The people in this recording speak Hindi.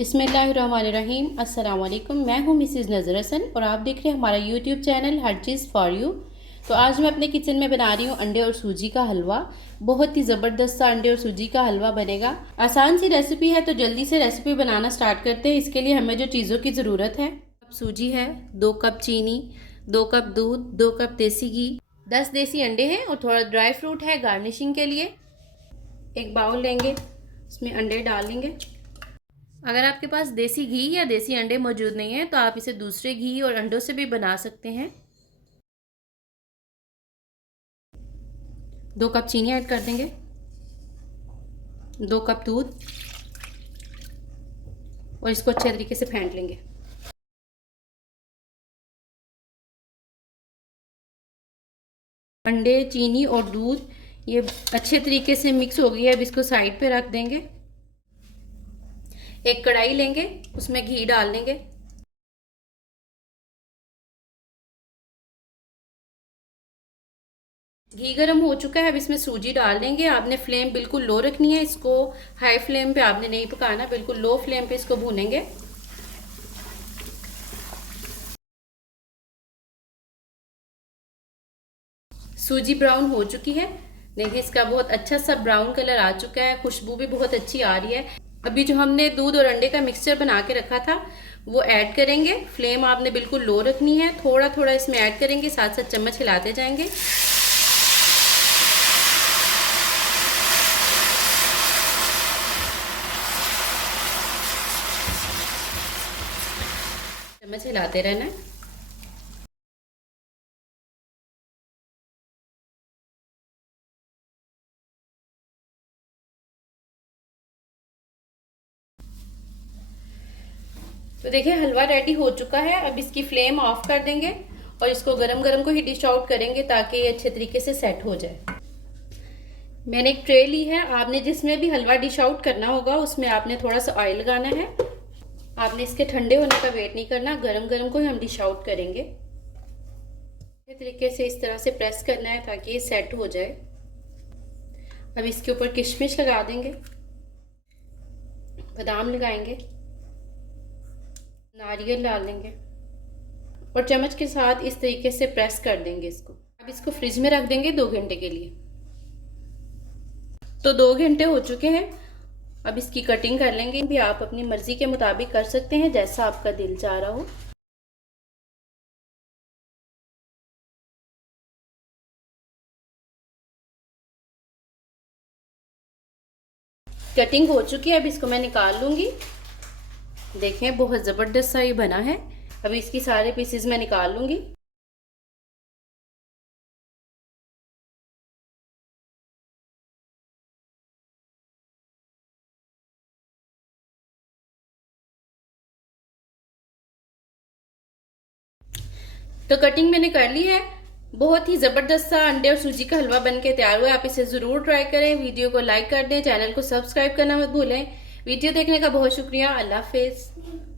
बिस्मिल्लाहिर्रहमानिर्रहीम। अस्सलाम वालेकुम। मैं हूँ मिसेस नज़र हसन और आप देख रहे हैं हमारा YouTube channel her cheese for you. तो आज मैं अपने किचन में बना रही हूँ अंडे और सूजी का हलवा। बहुत ही ज़बरदस्त सा अंडे और सूजी का हलवा बनेगा। आसान सी रेसिपी है, तो जल्दी से रेसिपी बनाना स्टार्ट करते हैं। इसके लिए हमें जो चीज़ों की ज़रूरत है, सूजी है, 2 कप चीनी, 2 कप दूध, 2 कप देसी घी, 10 देसी अंडे हैं और थोड़ा ड्राई फ्रूट है गार्निशिंग के लिए। एक बाउल लेंगे, उसमें अंडे डाल लेंगे। अगर आपके पास देसी घी या देसी अंडे मौजूद नहीं है तो आप इसे दूसरे घी और अंडों से भी बना सकते हैं। 2 कप चीनी ऐड कर देंगे, 2 कप दूध और इसको अच्छे तरीके से फेंट लेंगे। अंडे, चीनी और दूध ये अच्छे तरीके से मिक्स हो गई है। अब इसको साइड पे रख देंगे। एक कढ़ाई लेंगे, उसमें घी डाल देंगे। घी गर्म हो चुका है, अब इसमें सूजी डाल देंगे। आपने फ्लेम बिल्कुल लो रखनी है, इसको हाई फ्लेम पे आपने नहीं पकाना, बिल्कुल लो फ्लेम पे इसको भूनेंगे। सूजी ब्राउन हो चुकी है, देखिए इसका बहुत अच्छा सा ब्राउन कलर आ चुका है, खुशबू भी बहुत अच्छी आ रही है। अभी जो हमने दूध और अंडे का मिक्सचर बना के रखा था वो ऐड करेंगे। फ्लेम आपने बिल्कुल लो रखनी है, थोड़ा थोड़ा इसमें ऐड करेंगे, साथ साथ चम्मच हिलाते जाएंगे। चम्मच हिलाते रहना है। तो देखिए हलवा रेडी हो चुका है। अब इसकी फ्लेम ऑफ कर देंगे और इसको गरम गरम को ही डिश आउट करेंगे ताकि ये अच्छे तरीके से सेट हो जाए। मैंने एक ट्रे ली है, आपने जिसमें भी हलवा डिश आउट करना होगा उसमें आपने थोड़ा सा ऑयल लगाना है। आपने इसके ठंडे होने का वेट नहीं करना, गरम गरम को ही हम डिश आउट करेंगे। इस तरीके से इस तरह से प्रेस करना है ताकि ये सेट हो जाए। अब इसके ऊपर किशमिश लगा देंगे, बादाम लगाएंगे, नारियल डाल देंगे और चम्मच के साथ इस तरीके से प्रेस कर देंगे इसको। अब इसको फ्रिज में रख देंगे 2 घंटे के लिए। तो 2 घंटे हो चुके हैं। अब इसकी कटिंग कर लेंगे। भी आप अपनी मर्जी के मुताबिक कर सकते हैं, जैसा आपका दिल चाह रहा हो। कटिंग हो चुकी है, अब इसको मैं निकाल लूंगी। देखें बहुत ज़बरदस्त सा ये बना है। अभी इसकी सारे पीसेस मैं निकाल लूंगी। तो कटिंग मैंने कर ली है। बहुत ही ज़बरदस्त सा अंडे और सूजी का हलवा बन के तैयार हुआ है। आप इसे ज़रूर ट्राई करें। वीडियो को लाइक कर दें, चैनल को सब्सक्राइब करना मत भूलें। वीडियो देखने का बहुत शुक्रिया। अल्लाह हाफिज़।